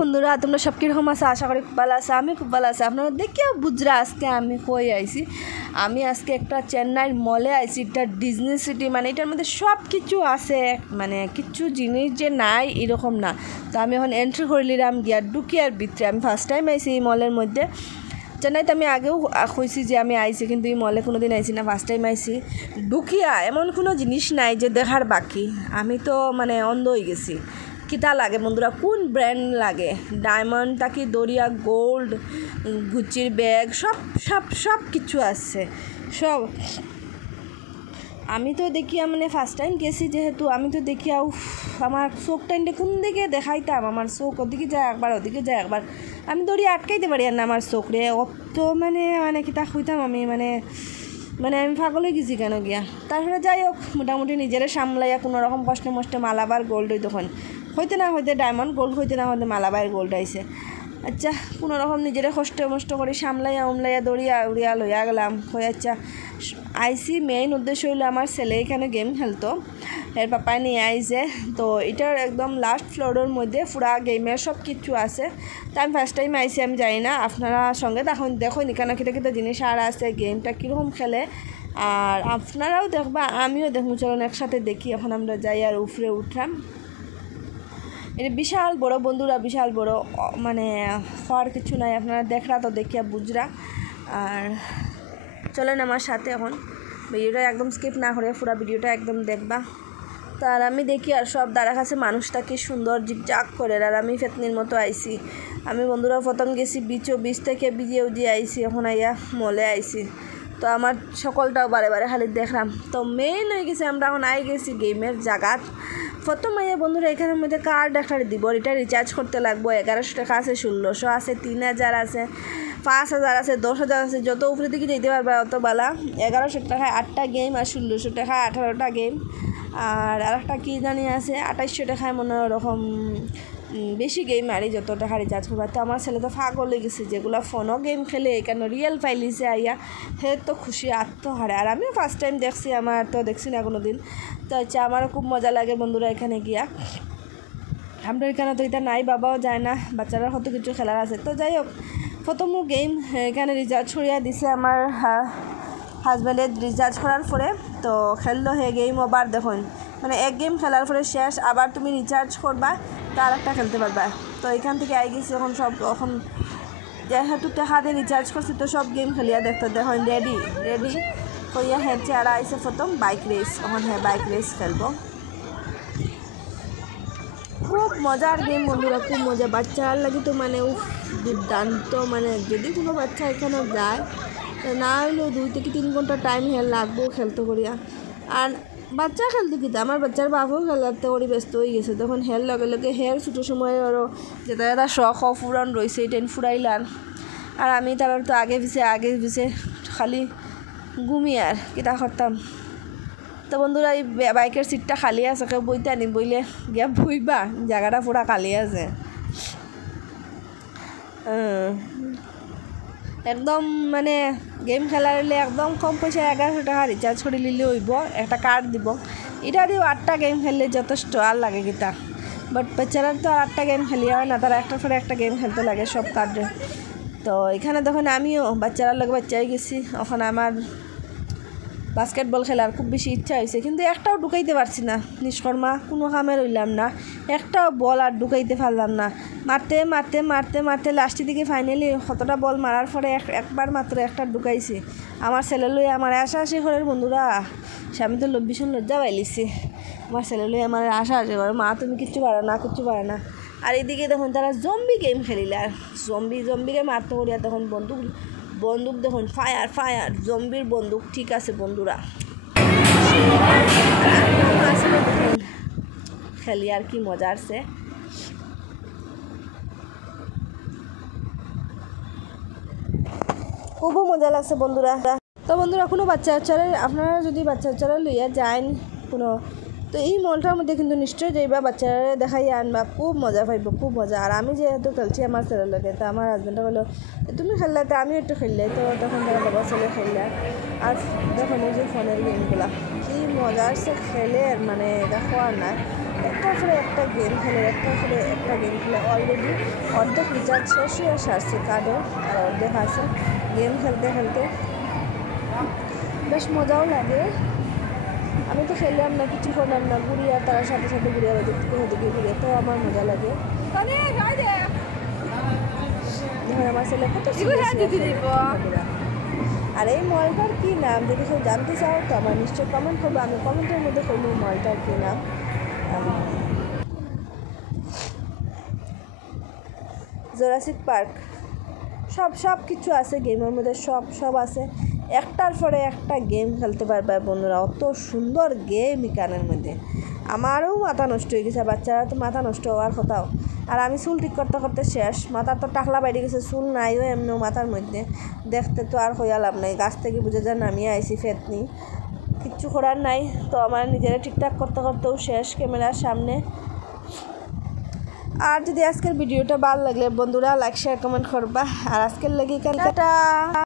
বন্ধুরা তোমরা সব কীরকম আছে? আশা করি খুব ভালো আছে। আমি খুব ভালো আছি। আপনারা দেখিও বুঝরা আজকে আমি কই আইছি। আমি আজকে একটা চেন্নাইয়ের মলে আইছি, এটা ডিজনি সিটি, মানে এটার মধ্যে সব কিছু আছে, মানে কিছু জিনিস যে নাই এরকম না। তো আমি এখন এন্ট্রি করে নিলাম গিয়া ঢুকিয়ার ভিতরে। আমি ফার্স্ট টাইম আইছি এই মলের মধ্যে। চেন্নাইতে আমি আগেও কইছি যে আমি আইছি, কিন্তু এই মলে কোনো দিন আইছি না, ফার্স্ট টাইম আইছি। ঢুকিয়া এমন কোনো জিনিস নাই যে দেখার বাকি। আমি তো মানে অন্ধ হয়ে গেছি। কিতা লাগে বন্ধুরা, কোন ব্র্যান্ড লাগে, ডায়মন্ড তাকি দরিয়া, গোল্ড, গুচির ব্যাগ, সব সব সব কিছু আছে সব। আমি তো দেখিয়া মানে ফার্স্ট টাইম গেছি যেহেতু, আমি তো দেখিয়া আমার চোখ টাইমটা কোন দিকে দেখাইতাম, আমার চোখ ওদিকে যায় একবার ওদিকে যায় একবার, আমি দড়িয়ে আটকাইতে পারি আর না আমার চোখ রে অত মানে মানে কিতা খুঁজতাম আমি, মানে আমি পাগল হয়ে গেছি কেন গিয়া। তারপরে যাই হোক, মোটামুটি নিজেরা সামলাইয়া কোনো রকম কষ্টে মষ্টে মালাবার গোল্ড হই, তখন হইতে না হইতে ডায়মন্ড গোল্ড, হইতে না হইতে মালাবার গোল্ড আইছে। আচ্ছা, কোনো রকম নিজেরা কষ্ট মষ্ট করে সামলাইয়া উমলাইয়া দড়িয়া উড়িয়া লইয়া গেলাম। হয়ে আচ্ছা আইসি মেইন উদ্দেশ্য হইলো আমার ছেলে এখানে গেম খেলতো, এর পাপায় নিয়ে আইছে। তো এটার একদম লাস্ট ফ্লোরের মধ্যে পুরা গেমের সব কিছু আছে। তো আমি ফার্স্ট টাইম আইসি, আমি জানি না, আপনারা সঙ্গে তখন দেখো নিকানা কিতা কিতা জিনিস আর আছে, গেমটা কীরকম খেলে আর আপনারাও দেখবা, আমিও দেখবো। চলুন একসাথে দেখি। এখন আমরা যাই আর উপরে উঠলাম। এটা বিশাল বড় বন্ধুরা, বিশাল বড়, মানে হওয়ার কিছু নাই, আপনারা দেখরা তো দেখিয়া বুঝরা। আর চলেন আমার সাথে, এখন ভিডিওটা একদম স্কিপ না করে পুরো ভিডিওটা একদম দেখবা। তার আমি দেখি আর সব দ্বারা কাছে মানুষটা কি সুন্দর জিগজাগ করে, আর আমি ফেতনির মতো আইছি। আমি বন্ধুরা প্রথম গেছি বিচ থেকে বিজিয়ে উজিয়ে আইছি, এখন আইয়া মলে আইছি। তো আমার সকলটাও বারে বারে খালি দেখলাম। তো মেইন হয়ে গেছে আমরা এখন আই গেছি গেমের জায়গাত। প্রথম আইয়া বন্ধুরা এখানের মধ্যে কার্ড একটা দিব, এটা রিচার্জ করতে লাগবো। 1100 টাকা আছে, 1600 আছে, 3000 আছে, 5000 আছে, 10,000 আছে, যত উপরে দিকে যেতে পারবে অত বালা। 1100 টাকায় 8টা গেম আর 1600 টাকায় 18টা গেম। আর আরেকটা কী জানি আছে 2800 টাকায় মনে ওরকম বেশি গেম আরই, যত টাকা রিচার্জ করবার। তো আমার ছেলে তো পাগল হয়ে গেছে, যেগুলো ফোনও গেম খেলে কেন রিয়েল ফাইলিছে আইয়া, হে তো খুশি আত্মহারে। আর আমিও ফার্স্ট টাইম দেখছি, আমার তো দেখছি না কোনো দিন। তো হচ্ছে আমারও খুব মজা লাগে বন্ধুরা এখানে গিয়া। আমরা এখানে তো এটা নাই, বাবাও যায় না, বাচ্চারা কত কিছু খেলার আছে। তো যাই হোক, প্রথম গেম এখানে রিচার্জ করিয়া দিছে আমার হাজব্যান্ডের। রিচার্জ করার পরে তো খেললো হে গেম ওভার। দেখুন মানে এক গেম খেলার পরে শেষ, আবার তুমি রিচার্জ করবা তো আর একটা খেলতে পারবা। তো এখান থেকে আই গেছি এখন সব, এখন যেহেতু টাকা দিয়ে রিচার্জ করছি তো সব গেম খেলিয়া দেখতে। দেখুন রেডি করিয়া হেঁটে আর আইসে প্রথম বাইক রেস। এখন হ্যাঁ বাইক রেস খেলবো, খুব মজার গেম বন্ধুরা, খুব মজা। বাচ্চার লাগে তো মানে দুর্দান্ত, মানে যদি কোনো বাচ্চা এখানে যায় না হলেও 2 থেকে 3 ঘন্টা টাইম লাগবো খেলতে করিয়া। আর বাচ্চা খেলতে কিতা, আমার বাচ্চার বাপও খেলাতে করি ব্যস্ত হয়ে গেছে। তখন লগে লগে ছোটো সময় আরও যেটা শখ ফুরান রয়েছে ট্রেন ফুরাইলাম। আর আমি তার তো আগে পিছে খালি ঘুমিয়ে আর কিতা করতাম। তো বন্ধুরা এই বাইকের সিটটা খালি আছে, কেউ বইতে আনি বইলে গিয়া বইবা, জায়গাটা পুরা খালি আছে একদম। মানে গেম খেলার হলে একদম কম পয়সা 1100 টাকা রিচার্জ করে নিলে হইব, একটা কার্ড দিব। এটা দিয়েও 8টা গেম খেললে যথেষ্ট, আর লাগে কিতা। বাট বাচ্চারা তো আর 8টা গেম খেলিয়া হয় না, তারা একটার পরে একটা গেম খেলতে লাগে সব কার্ডে। তো এখানে তখন আমিও বাচ্চারা লোক বাচ্চাই গেছি। এখন আমার বাস্কেটবল খেলার খুব বেশি ইচ্ছা হয়েছে, কিন্তু একটাও ঢুকাইতে পারছি না, নিষ্কর্মা কোনো কামে রইলাম না, একটাও বল আর ঢুকাইতে পারলাম না। মারতে লাস্টের দিকে ফাইনালি কতটা বল মারার পরে একবার মাত্র একটা ঢুকাইছি। আমার ছেলে লই আমার আশা করে বন্ধুরা, আমি তো ভীষণ লজ্জা পাইলিছি। আমার ছেলে লই আমার আশা করে, মা তুমি কিচ্ছু পারো না। আর এদিকে তখন তারা জম্বি গেম খেলিলে, আর জম্বিকে মারতে করিয়া তখন বন্দুক দেখুন, ফায়ার জম্বির বন্দুক, ঠিক আছে বন্ধুরা। খেলি আর কি মজা আসছে। খুবও মজা লাগছে বন্ধুরা। তো বন্ধুরা কোনো আপনারা যদি বাচ্চা লইয়া যান কোনো, তো এই মলটার মধ্যে কিন্তু নিশ্চয়ই যাইবা, বাচ্চারা দেখাই আনবা, খুব মজা পাইব, খুব মজা। আর আমি যেহেতু খেলছি আমার ছেলের লাগে, তো আমার হাজব্যান্ডটা বললো তুমি খেললে তো আমিও একটু খেললে, তো তখন তারা বাবা ছেলে খেললে। আর দেখুন এই যে ফোনের গেমগুলা কি মজা আসছে খেলে, মানে দেখো আর না, একটা পরে একটা গেম খেলে অলরেডি অর্ধেক রিচার্জ শেষ হয়ে সারছে কার্ডও, আর অর্ধেক আছে। গেম খেলতে খেলতে বেশ মজাও লাগে। আমি তো খেললাম না, কিছু করলাম না, ঘুরিয়া তার সাথে সাথে ঘুরিয়া ওদিকে ঘুরিয়ে তো আমার মজা লাগে। আমার ছেলে কত আর এই মলটার কী নাম যদি কেউ জানতে চাও তো আমার নিশ্চয়ই কমেন্ট করবো, আমি কমেন্টের মধ্যে করবো মলটার কী নাম। জুরাসিক পার্ক সব কিছু আছে গেমের মধ্যে, সব আছে। একটার পরে একটা গেম খেলতে পারবে বন্ধুরা, অত সুন্দর গেম এখানের মধ্যে। আমারও মাথা নষ্ট হয়ে গেছে, বাচ্চারা তো মাথা নষ্ট হওয়ার কথাও। আর আমি চুল ঠিক করতে করতে শেষ, মাথার তো টাকলা বাইরে গেছে, চুল নাইও এমনিও মাথার মধ্যে। দেখতে তো আর হইয়া লাভ নাই, গাছ থেকে বুঝে যা নামিয়ে আইসি ফেতনি, কিচ্ছু করার নাই। তো আমার নিজেরা ঠিকঠাক করতে করতেও শেষ ক্যামেরার সামনে। আর যদি আজকের ভিডিওটা ভালো লাগলে বন্ধুরা লাইক শেয়ার কমেন্ট করবা। আর আজকের লাগি কালকাটা।